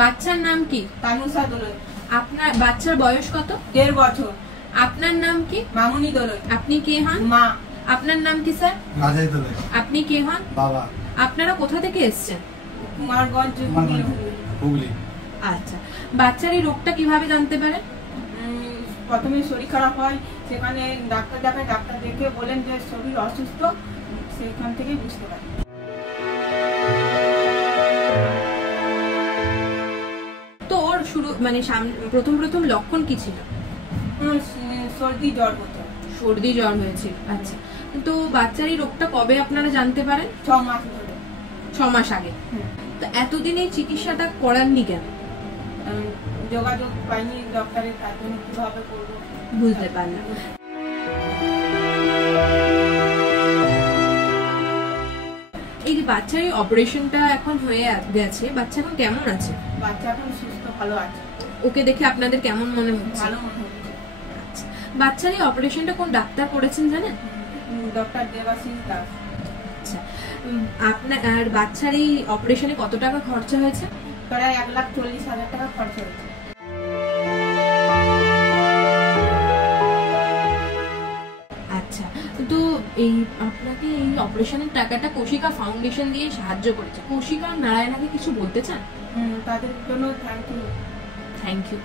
বাচ্চার নাম কি? তানুষা দোলই। আপনার বাচ্চার বয়স কত? 1.5 বছর। আপনার নাম কি? মামুনি দোলই। আপনি কে হন? মা। আপনার নাম কি স্যার? রাজাই দোলই। আপনি কে হন? বাবা। আপনারা কোথা থেকে এসেছেন? কুমারগঞ্জ, হুগলি। আচ্ছা, বাচ্চার এই রোগটা কিভাবে জানতে পারেন? প্রথমে শরীর খারাপ হয়, সেখানে ডাক্তার দেখায়, ডাক্তার দেখে বলেন যে শরীর অসুস্থ, সেখান থেকেই বুঝতে পারি। তো ওর শুরু মানে প্রথম লক্ষণ কি ছিল? সর্দি জ্বর হতো। সর্দি জ্বর হয়েছিল। আচ্ছা, তো বাচ্চার এই রোগটা কবে আপনারা জানতে পারেন? 6 মাস ধরে। 6 মাস আগে। তো এতদিন এই চিকিৎসাটা করাননি কেন? যোগাযোগ পাইনি ডক্টরের, তার জন্য কিভাবে করবো বুঝতে পারলাম। এই যে বাচ্চার এই অপারেশনটা এখন হয়ে গেছে, বাচ্চা এখন কেমন আছে? বাচ্চা এখন সুস্থ, ভালো আছে। ওকে দেখে আপনাদের কেমন মনে হচ্ছে? ভালো মনে হচ্ছে। আচ্ছা, বাচ্চার এই অপারেশনটা কোন ডাক্তার করেছেন জানেন? ডক্টর দেবাশিস দাস। আচ্ছা, আপনার বাচ্চার এই অপারেশনে কত টাকা খরচা হয়েছে? প্রায় 1,40,000 টাকা খরচা হয়েছে। আচ্ছা, তো এই আপনাকে এই অপারেশনের টাকাটা কৌশিকা ফাউন্ডেশন দিয়ে সাহায্য করেছে। কৌশিকা আর নারায়ণাকে কিছু বলতে চান? তাদের জন্য থ্যাংক ইউ। Thank you.